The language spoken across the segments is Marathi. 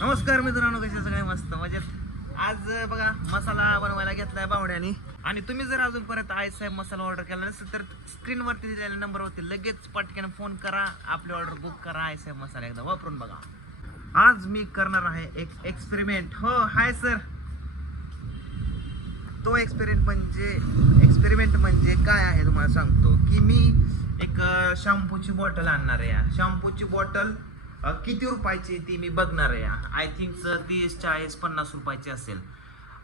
नमस्कार मित्रांनो कसे सगळे मस्त मजेत? आज बघा मसाला बनवायला घेतलाय बावड्याने. आणि तुम्ही जर अजून परत आय साहेब मसाला ऑर्डर केला नसेल तर स्क्रीनवरती दिलेल्या नंबरवरती लगेच पटकन फोन करा आपली ऑर्डर बुक करा आय साहेब मसाला एकदा वापरून बघा. आज मी करणार आहे एक एक्सपेरिमेंट हो हाय सर तो एक्सपेरिमेंट म्हणजे एक्सपेरिमेंट म्हणजे काय आहे तुम्हाला सांगतो की मी एक शॅम्पूची बॉटल आणणार आहे शॅम्पूची बॉटल किती रुपयाची ती मी बघणार आहे आय थिंक तीस चाळीस पन्नास रुपयाची असेल.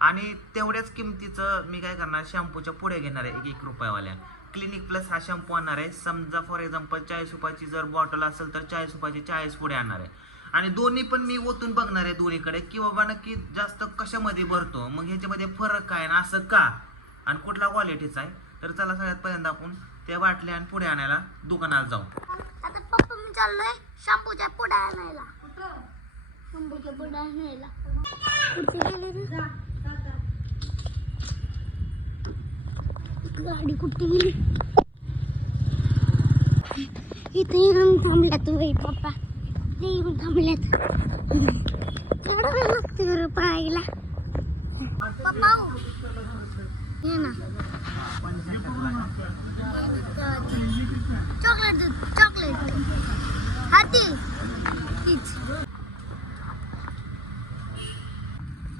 आणि तेवढ्याच किमतीचं मी काय करणार शॅम्पूच्या पुढे घेणार आहे एक एक रुपयावाल्या. क्लिनिक प्लस हा शॅम्पू आणणार आहे. समजा फॉर एक्झाम्पल चाळीस रुपयाची जर बॉटल असेल तर चाळीस रुपयाची चाळीस पुढे आणणार आहे. आणि दोन्ही पण मी ओतून बघणार आहे दोन्हीकडे की बाबा नक्की जास्त कशामध्ये भरतो मग ह्याच्यामध्ये फरक काय ना असं का? आणि कुठला क्वालिटीचा आहे? तर चला सगळ्यात पहिल्यांदा आपण त्या बाटल्या आणि पुढे आणायला दुकानात जाऊ. आता पप्पा मी चाललोय शॅम्पूच्या पुढे आणायला. शॅम्पूच्या पुड्या आणायला. गाडी कुठे गेली? इथे येऊन थांबला तू बाई पप्पा. इथे येऊन थांबल्यात. एवढा वेळ लागतो पाहायला. पप्पा चॉकलेट चॉकलेट। हाती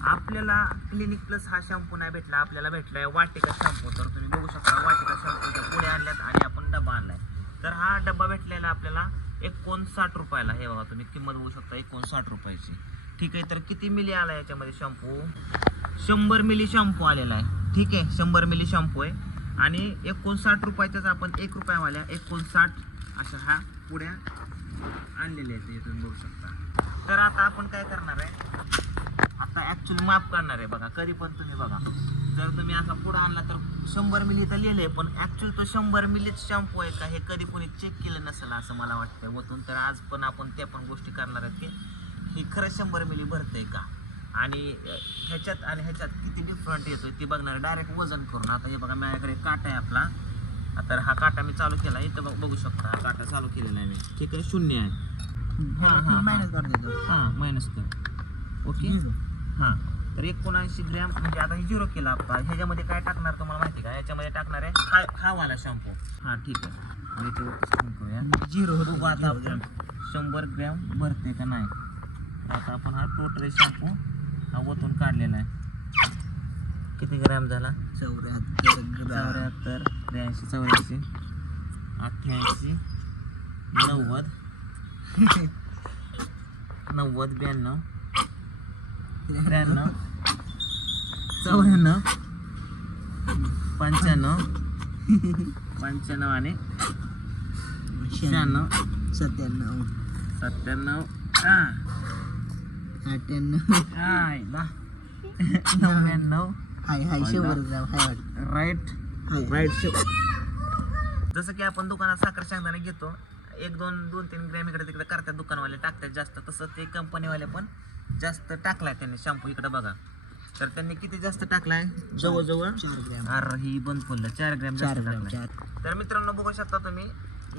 आपल्याला क्लिनिक प्लस हा शॅम्पू नाही भेटला आपल्याला भेटलाय वाटिका शॅम्पू तर तुम्ही बघू शकता वाटिका शॅम्पूच्या पुढे आणल्यात आणि आपण डबा आणलाय. तर हा डबा भेटलेला आपल्याला एकोणसाठ रुपयाला. हे बघा तुम्ही किंमत बघू शकता एकोणसाठ रुपयाची. ठीक आहे तर किती मिली आला याच्यामध्ये शॅम्पू शंभर मिली शॅम्पू आलेला आहे. ठीक आहे शंभर मिली शॅम्पू आहे. आणि एकोणसाठ रुपयाच्याच आपण एक रुपयावाल्या एकोणसाठ अशा ह्या पुड्या आणलेल्या आहेत इथून बघू शकता. तर आता आपण काय करणार आहे? आता ॲक्च्युली माफ करणार आहे बघा कधी पण तुम्ही बघा. जर तुम्ही असा पुढं आणला तर शंभर मिली तर लिहिलंय पण ॲक्च्युली तो शंभर मिलीच शॅम्पू आहे का हे कधी कोणी चेक केलं नसेल असं मला वाटतं वतून तर आज पण आपण त्या पण गोष्टी करणार आहेत की ही खरंच शंभर मिली भरतंय का? आणि ह्याच्यात आणि ह्याच्यात किती डिफरंट येतोय ती बघणार. डायरेक्ट वजन करून. आता हे बघा माझ्याकडे काटा आहे आपला. तर हा काटा मी चालू केला. इथं बघ- बघू शकता हा काटा चालू केलेला आहे मी. ठीक आहे शून्य आहे. हां हां मायनस कर हां मायनस कर. ओके? हां. तर एकोणऐंशी ग्रॅम म्हणजे आता हे झिरो केला आपण ह्याच्यामध्ये काय टाकणार तुम्हाला माहिती का? याच्यामध्ये टाकणार आहे हा हा वाला शॅम्पू हां ठीक आहे. करूया. झिरो बघू आता आपण शंभर ग्रॅम भरते का नाही. आता आपण हा टोटल शॅम्पू हा ओतून काढलेला आहे. किती ग्रॅम झाला? चौऱ्याहत्तर त्र्याऐंशी चौऱ्याऐंशी अठ्ठ्याऐंशी नव्वद नव्वद ब्याण्णव त्र्याण्णव चौऱ्याण्णव पंच्याण्णव पंच्याण्णव आणि शहाण्णव. सत्त्याण्णव. सत्त्याण्णव. हा. अठ्ठ्याण्णव ना नव्याण्णव. हाय राईट. हाय. राईट जसं की आपण दुकानात साखर शेंगदाणे घेतो एक दोन दोन तीन ग्रॅम इकडे तिकडे करतात दुकानवाले टाकतात जास्त. तसं ते कंपनीवाले पण जास्त टाकलाय त्यांनी. शॅम्पू इकडे बघा. तर त्यांनी किती जास्त टाकलाय? जवळजवळ चार ग्रॅम. अरे ही बंद पडलं. चार ग्रॅम चार ग्रॅम चार. तर मित्रांनो बघू शकता तुम्ही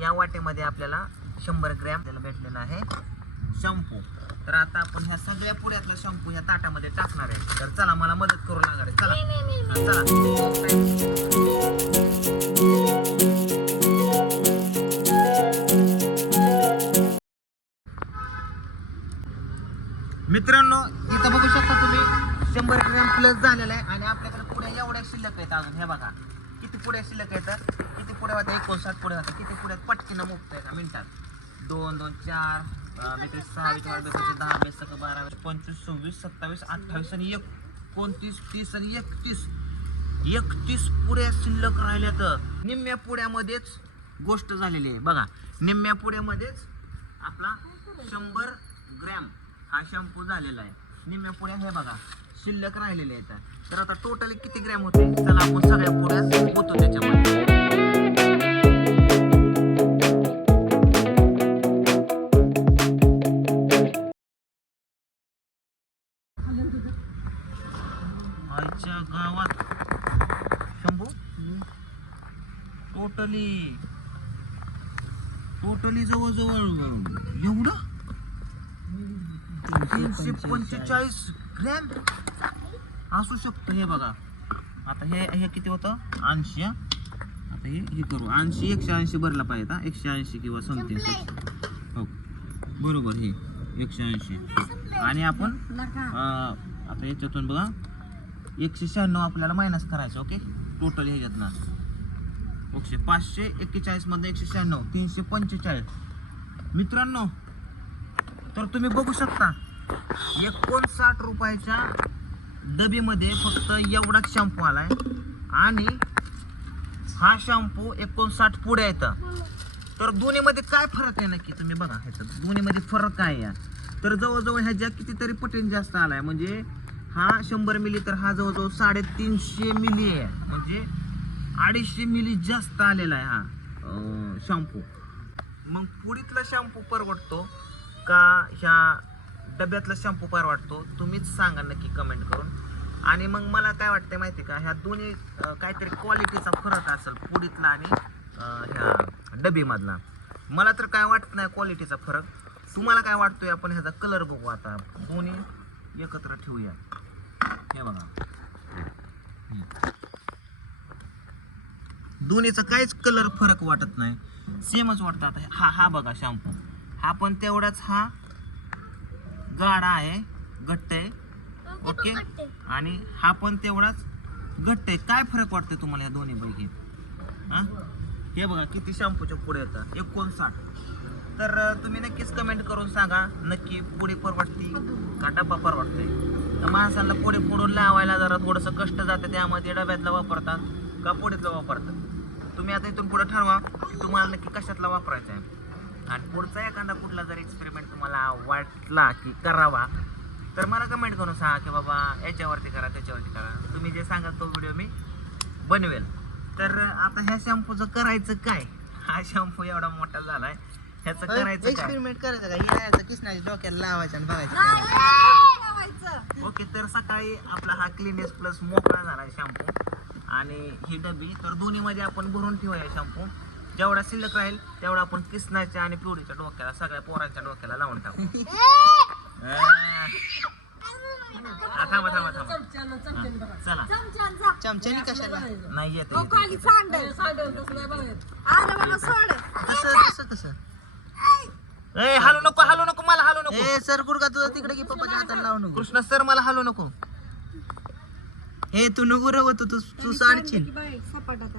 या वाटेमध्ये आपल्याला शंभर ग्रॅम त्याला भेटलेला आहे शॅम्पू. तर आता आपण ह्या सगळ्या पुढ्यातला शॅम्पू ह्या ताटामध्ये टाकणार आहे. तर चला मला मदत करू लागणार आहे. चला. मित्रांनो इथं बघू शकता तुम्ही शंभर ग्रॅम प्लस झालेला आहे आणि आपल्याकडे पुढे एवढ्या शिल्लक आहेत अजून. हे बघा. किती पुढे शिल्लक आहेत? किती पुढे होत्या? एकोणसाठ पुढे होत्या. किती पुढे पटकीनं मुक्त एका मिनिटात. दोन दोन चार. बेचाळीस सहा बेचाळीस बेचाळीस दहा बेस बारा पंचवीस सव्वीस सत्तावीस अठ्ठावीस आणि एकोणतीस तीस आणि एकतीस. एकतीस पुढे शिल्लक राहिल्या तर निम्म्या पुढ्यामध्येच गोष्ट झालेली आहे. बघा निम्म्या पुढ्यामध्येच आपला शंभर ग्रॅम हा शॅम्पू झालेला आहे. निम्म्या पुढ्या हे बघा शिल्लक राहिलेले आहेत. तर आता टोटली किती ग्रॅम होते? चला आपण सगळ्या पुढ्या होतो त्याच्यामध्ये. टोटली. टोटली जवळजवळ एवढं? तीनशे पंचेचाळीस ग्रॅम असू शकतं हे बघा. आता हे हे किती होतं? ऐंशी आता हे हे करू. ऐंशी एकशे ऐंशी भरला पाहिजे हा? एकशे ऐंशी किंवा समथिंग हो. बरोबर हे. एकशे ऐंशी. आणि आपण आता याच्यातून बघा. एकशे शहाण्णव आपल्याला मायनस करायचं ओके टोटल ह्याच्यातनं. ओके पाचशे एक्केचाळीसमध्ये एकशे शहाण्णव तीनशे पंचेचाळीस. मित्रांनो तर तुम्ही बघू शकता एकोणसाठ रुपयाच्या डबीमध्ये फक्त एवढाच शॅम्पू आलाय. आणि हा शॅम्पू एकोणसाठ पुढे येतं तर दोन्हीमध्ये काय फरक आहे नक्की तुम्ही बघा. ह्याच्यात दोन्हीमध्ये फरक काय आहे या? तर जवळजवळ ह्याच्या कितीतरी पटीन जास्त आलाय म्हणजे हा शंभर मिली तर हा जवळजवळ साडेतीनशे मिली आहे. म्हणजे अडीचशे मिली जास्त आलेला आहे हा शॅम्पू मग पुढीतला शॅम्पू परवडतो का ह्या डब्यातला शॅम्पू परवडतो? तुम्हीच सांगा नक्की कमेंट करून. आणि मग मला काय वाटतं माहिती का? ह्या दोन्ही काहीतरी क्वालिटीचा फरक असेल पुढीतला आणि ह्या डबीमधला मला तर काय वाटत नाही क्वालिटीचा फरक. तुम्हाला काय वाटतोय आपण ह्याचा कलर बघू आता. दोन्ही एकत्र ठेवूया. हे बघा. दोन्हीचा काहीच कलर फरक वाटत नाही. सेमच वाटतं आता. हा हा बघा शॅम्पू हा पण तेवढाच हा गाडा आहे घट्ट आहे. ओके आणि हा पण तेवढाच घट्ट आहे. काय फरक वाटतोय तुम्हाला या दोन्ही पैकी हा? हे बघा किती शॅम्पूच्या पुढे येतात. एकोणसाठ. तर तुम्ही नक्कीच कमेंट करून सांगा. नक्की पुढे परवडती का डब्बा परवडते तर माणसांना पुढे पुढून लावायला जरा थोडंसं कष्ट जातं. त्यामुळे ते डब्यातला वापरतात का पुढेतला वापरतात? तुम्ही आता इथून पुढे ठरवा. की तुम्हाला नक्की कशातला वापरायचा आहे? आणि पुढचा एखादा कुठला जर एक्सपेरिमेंट तुम्हाला वाटला की करावा तर मला कमेंट करून सांगा की बाबा याच्यावरती करा त्याच्यावरती करा. तुम्ही जे सांगाल तो व्हिडिओ मी बनवेल. तर आता ह्या शॅम्पूचं करायचं काय? हा शॅम्पू एवढा मोठा झालाय. ह्याचं करायचं काय? एक्सपेरिमेंट करायचं का हे यायचं किसनाच्या डोक्याला लावायचं आणि बघायचं ओके तर सकाळी आपला हा क्लिनेस प्लस मोकळा झाला शॅम्पू आणि ही डबी. तर दोन्हीमध्ये आपण भरून ठेवूया शॅम्पू जेवढा शिल्लक राहील तेवढा आपण किसनाच्या आणि पिवळीच्या डोक्याला सगळ्या पोरांच्या डोक्याला लावून टाकू. हा, थांबा थांबा थांबा. चला. चमच्याने कशाला? नाही येत ए हलू नको हलू नको मला हलू नको. ए सर गुडका तुझा तिकडे की पप्पाच्या हाताला लावू नको. कृष्ण सर मला हलू नको. हे तू नको रवत तू तू. सांडशील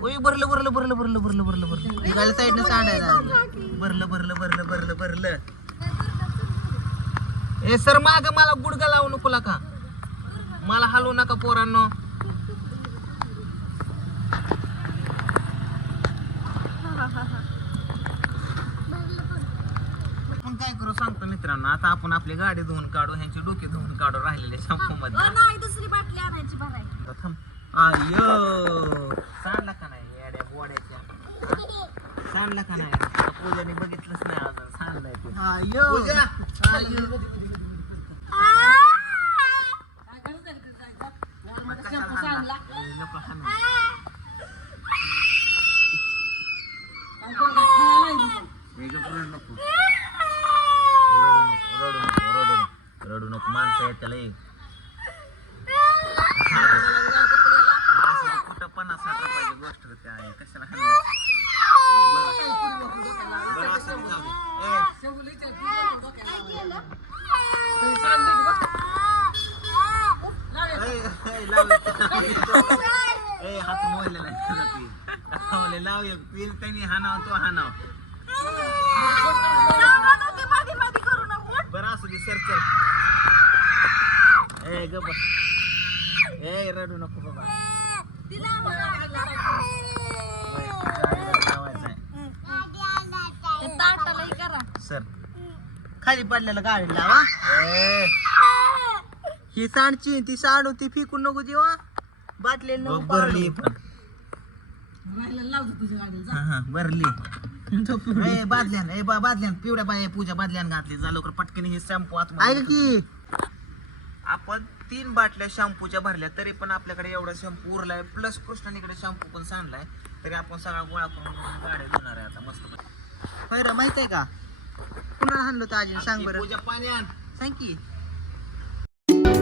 ओय भरलं भरलं भरलं भरलं भरलं भरलं भरलं निघाल्या साईडनं सांडायला भरलं भरलं भरलं भरलं भरलं ए सर माग मला गुडगा लावू नको का मला हलवू नका पोरांनो. आपण काय करू सांगतो मित्रांनो आता आपण आपली गाडी धुवून काढू ह्यांची डोके धुवून काढू राहिलेले शॅम्पू मध्ये नाही दुसरी बाटली आणायची भरायची प्रथम आयो सांडला का नाही येड्या बोड्याच्या सांडला का नाही आता पूजाने बघितलंच नाही अजून सांडलाय ते आयो पूजा ए, नको हाणू. मी गप्प रडू नको. रडू नको, रडू नको, रडू नको. रडू नको माणसं आहेत त्याला एक. असं गोष्ट आहे. कशाला ए, हात मोडलेला आहे लाव एक पील त्यांनी हाणाव तो हाणाव बरं असू दे सर चल ए ग ए रडू नको. सर खाली पडलेलं गाडी लावा. ए ही सांडची ती सांड ती फिकून नको देवा बाटले बघ भरली पण. हा, हा, भरली. ए बादल्यान ए बा बादल्यान पिवड्या बाय पूजा बादल्यान घातली. जा लवकर पटकन हे शॅम्पू ऐक की. आपण तीन बाटल्या शॅम्पूच्या भरल्या तरी पण आपल्याकडे एवढा शॅम्पू उरलाय. प्लस कृष्णानीकडे शॅम्पू पण सांडलाय. तरी आपण सगळा गोळा करून गाड्या धुणार आहे आता मस्त होय रे माहीत आहे का? कुणाला हाणलं होतं आजीने? सांग बरं. पाणी आण. सांग की.